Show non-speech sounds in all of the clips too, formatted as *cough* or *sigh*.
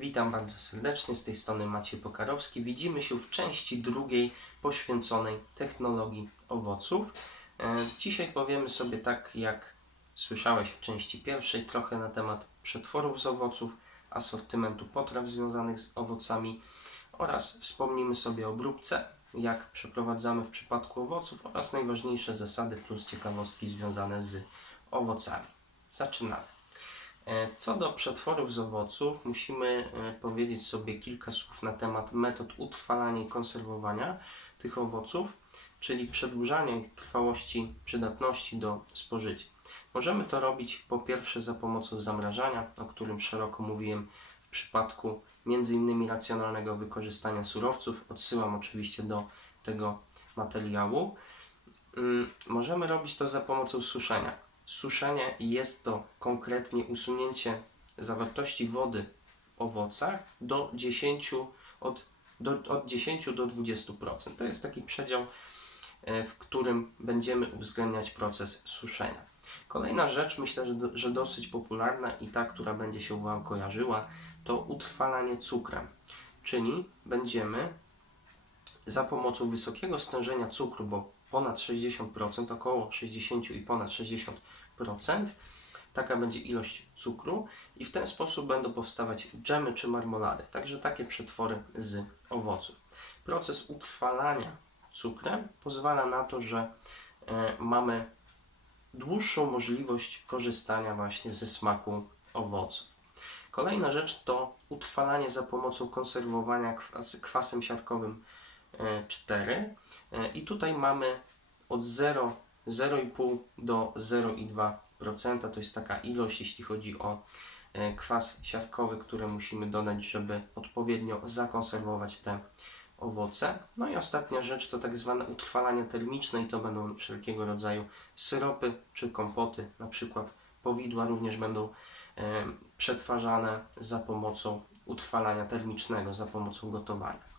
Witam bardzo serdecznie, z tej strony Maciej Pokarowski. Widzimy się w części drugiej poświęconej technologii owoców. E, Dzisiaj powiemy sobie tak, jak słyszałeś w części pierwszej, trochę na temat przetworów z owoców, asortymentu potraw związanych z owocami oraz wspomnimy sobie o obróbce, jak przeprowadzamy w przypadku owoców oraz najważniejsze zasady plus ciekawostki związane z owocami. Zaczynamy. E, Co do przetworów z owoców, musimy e, powiedzieć sobie kilka słów na temat metod utrwalania i konserwowania tych owoców, czyli przedłużania ich trwałości przydatności do spożycia. Możemy to robić po pierwsze za pomocą zamrażania, o którym szeroko mówiłem w przypadku m.in. racjonalnego wykorzystania surowców. Odsyłam oczywiście do tego materiału. Mm, Możemy robić to za pomocą suszenia. Suszenie jest to konkretnie usunięcie zawartości wody w owocach do 10, od, do, od 10 do 20%. To jest taki przedział, e, w którym będziemy uwzględniać proces suszenia. Kolejna rzecz, myślę, że, że dosyć popularna i ta, która będzie się Wam kojarzyła, to utrwalanie cukrem. Czyli będziemy za pomocą wysokiego stężenia cukru, bo ponad 60%, około 60 i ponad 60%, taka będzie ilość cukru i w ten sposób będą powstawać dżemy czy marmolady, także takie przetwory z owoców. Proces utrwalania cukrem pozwala na to, że e, mamy dłuższą możliwość korzystania właśnie ze smaku owoców. Kolejna rzecz to utrwalanie za pomocą konserwowania kwas, kwasem siarkowym 4 E, i tutaj mamy od 0, 0,5 do 0,2%. To jest taka ilość, jeśli chodzi o e, kwas siarkowy, który musimy dodać, żeby odpowiednio zakonserwować te owoce. No i ostatnia rzecz to tak zwane utrwalanie termiczne i to będą wszelkiego rodzaju syropy czy kompoty, na przykład powidła również będą e, przetwarzane za pomocą utrwalania termicznego, za pomocą gotowania.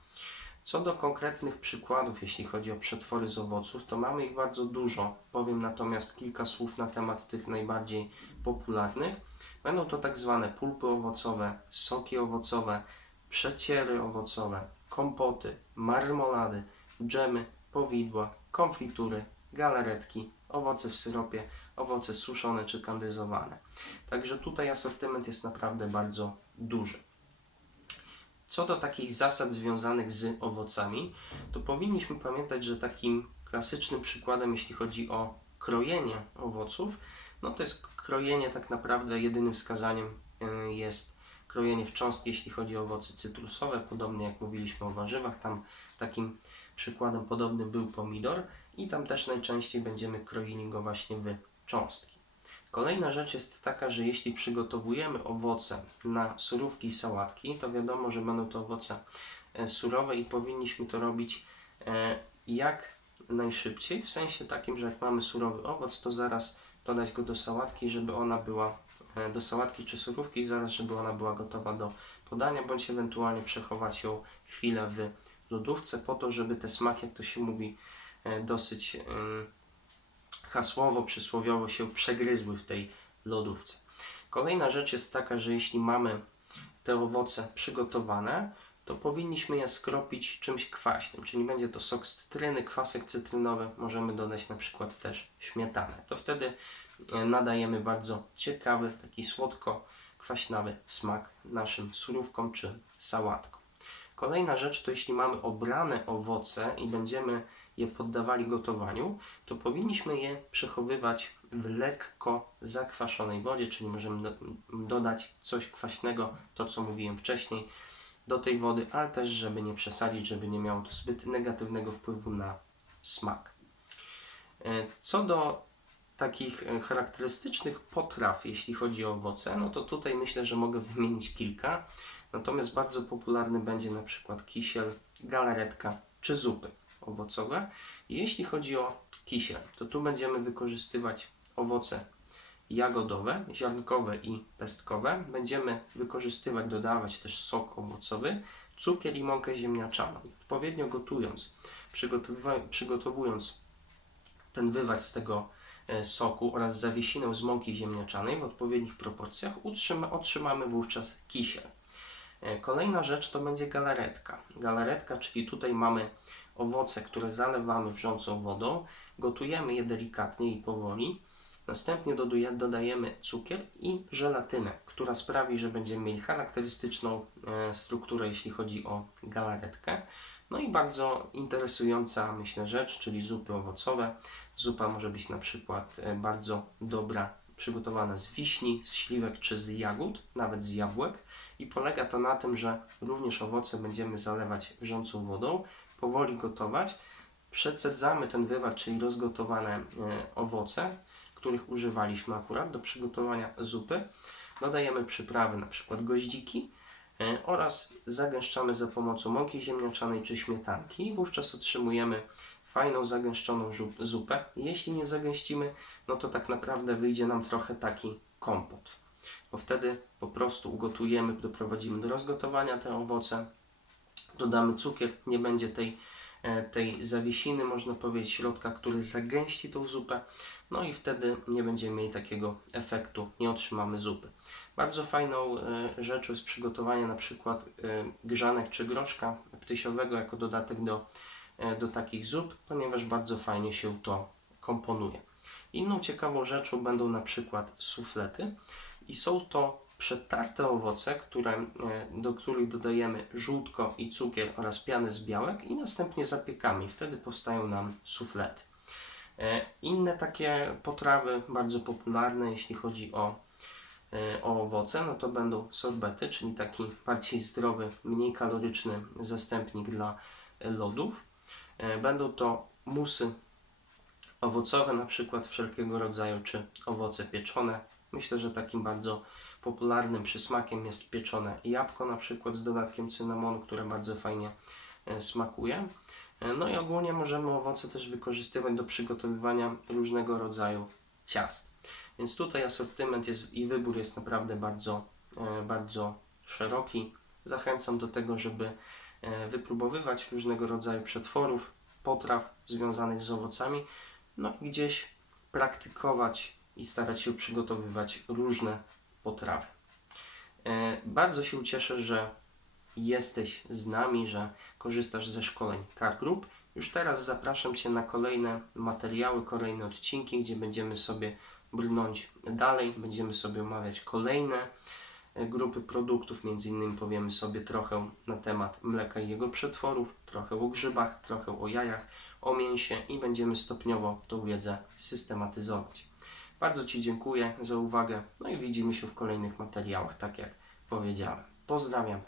Co do konkretnych przykładów, jeśli chodzi o przetwory z owoców, to mamy ich bardzo dużo. Powiem natomiast kilka słów na temat tych najbardziej popularnych. Będą to tak zwane pulpy owocowe, soki owocowe, przeciery owocowe, kompoty, marmolady, dżemy, powidła, konfitury, galaretki, owoce w syropie, owoce suszone czy kandyzowane. Także tutaj asortyment jest naprawdę bardzo duży. Co do takich zasad związanych z owocami, to powinniśmy pamiętać, że takim klasycznym przykładem, jeśli chodzi o krojenie owoców, no to jest krojenie tak naprawdę jedynym wskazaniem y, jest krojenie w cząstki, jeśli chodzi o owoce cytrusowe, podobnie jak mówiliśmy o warzywach, tam takim przykładem podobnym był pomidor i tam też najczęściej będziemy kroili go właśnie w cząstki. Kolejna rzecz jest taka, że jeśli przygotowujemy owoce na surówki i sałatki, to wiadomo, że będą to owoce e, surowe i powinniśmy to robić e, jak najszybciej, w sensie takim, że jak mamy surowy owoc, to zaraz dodać go do sałatki, żeby ona była e, do sałatki czy surówki zaraz, żeby ona była gotowa do podania, bądź ewentualnie przechować ją chwilę w lodówce po to, żeby te smaki, jak to się mówi, dosyć hasłowo, przysłowiowo się przegryzły w tej lodówce. Kolejna rzecz jest taka, że jeśli mamy te owoce przygotowane, to powinniśmy je skropić czymś kwaśnym, czyli będzie to sok z cytryny, kwasek cytrynowy, możemy dodać na przykład też śmietanę. To wtedy e, nadajemy bardzo ciekawy, taki słodko-kwaśnawy smak naszym surówkom czy sałatkom. Kolejna rzecz to jeśli mamy obrane owoce i będziemy je poddawali gotowaniu, to powinniśmy je przechowywać w lekko zakwaszonej wodzie, czyli możemy do, dodać coś kwaśnego, to co mówiłem wcześniej, do tej wody, ale też, żeby nie przesadzić, żeby nie miało to zbyt negatywnego wpływu na smak. E, Co do takich e, charakterystycznych potraw, jeśli chodzi o owoce, no to tutaj myślę, że mogę *laughs* wymienić kilka. Natomiast bardzo popularny będzie na przykład kisiel, galaretka czy zupy owocowe. Jeśli chodzi o kisiel, to tu będziemy wykorzystywać owoce jagodowe, ziarnkowe i pestkowe. Będziemy wykorzystywać, dodawać też sok owocowy, cukier i mąkę ziemniaczaną. Odpowiednio gotując, przygotowując ten wywar z tego e, soku oraz zawiesinę z mąki ziemniaczanej w odpowiednich proporcjach, utrzyma, otrzymamy wówczas kisiel. E, Kolejna rzecz to będzie galaretka. Galaretka, czyli tutaj mamy owoce, które zalewamy wrzącą wodą, gotujemy je delikatnie i powoli. Następnie dodajemy cukier i żelatynę, która sprawi, że będziemy mieli charakterystyczną e, strukturę, jeśli chodzi o galaretkę. No i bardzo interesująca, myślę, rzecz, czyli zupy owocowe. Zupa może być na przykład e, bardzo dobra, przygotowana z wiśni, z śliwek czy z jagód, nawet z jabłek. I polega to na tym, że również owoce będziemy zalewać wrzącą wodą, powoli gotować. Przecedzamy ten wywar, czyli rozgotowane e, owoce, których używaliśmy akurat do przygotowania zupy. Dodajemy przyprawy, na przykład goździki e, oraz zagęszczamy za pomocą mąki ziemniaczanej czy śmietanki. Wówczas otrzymujemy fajną, zagęszczoną zupę. Jeśli nie zagęścimy, no to tak naprawdę wyjdzie nam trochę taki kompot. Bo wtedy po prostu ugotujemy, doprowadzimy do rozgotowania te owoce, dodamy cukier, nie będzie tej, e, tej zawiesiny, można powiedzieć, środka, który zagęści tą zupę, no i wtedy nie będziemy mieli takiego efektu, nie otrzymamy zupy. Bardzo fajną e, rzeczą jest przygotowanie na przykład e, grzanek czy groszka ptysiowego jako dodatek do, do takich zup, ponieważ bardzo fajnie się to komponuje. Inną ciekawą rzeczą będą na przykład suflety i są to przetarte owoce, które, e, do których dodajemy żółtko i cukier oraz pianę z białek i następnie zapiekamy. Wtedy powstają nam suflety. E, Inne takie potrawy bardzo popularne, jeśli chodzi o, e, o owoce, no to będą sorbety, czyli taki bardziej zdrowy, mniej kaloryczny zastępnik dla lodów. Będą to musy owocowe, na przykład wszelkiego rodzaju, czy owoce pieczone. Myślę, że takim bardzo popularnym przysmakiem jest pieczone jabłko, na przykład z dodatkiem cynamonu, które bardzo fajnie e, smakuje. E, No i ogólnie możemy owoce też wykorzystywać do przygotowywania różnego rodzaju ciast. Więc tutaj asortyment jest i wybór jest naprawdę bardzo, e, bardzo szeroki. Zachęcam do tego, żeby wypróbowywać różnego rodzaju przetworów, potraw związanych z owocami, no i gdzieś praktykować i starać się przygotowywać różne potrawy. E, Bardzo się cieszę, że jesteś z nami, że korzystasz ze szkoleń Car Group. Już teraz zapraszam Cię na kolejne materiały, kolejne odcinki, gdzie będziemy sobie brnąć dalej, będziemy sobie omawiać kolejne e, grupy produktów, między innymi powiemy sobie trochę na temat mleka i jego przetworów, trochę o grzybach, trochę o jajach, o mięsie i będziemy stopniowo tą wiedzę systematyzować. Bardzo Ci dziękuję za uwagę, no i widzimy się w kolejnych materiałach, tak jak powiedziałem. Pozdrawiam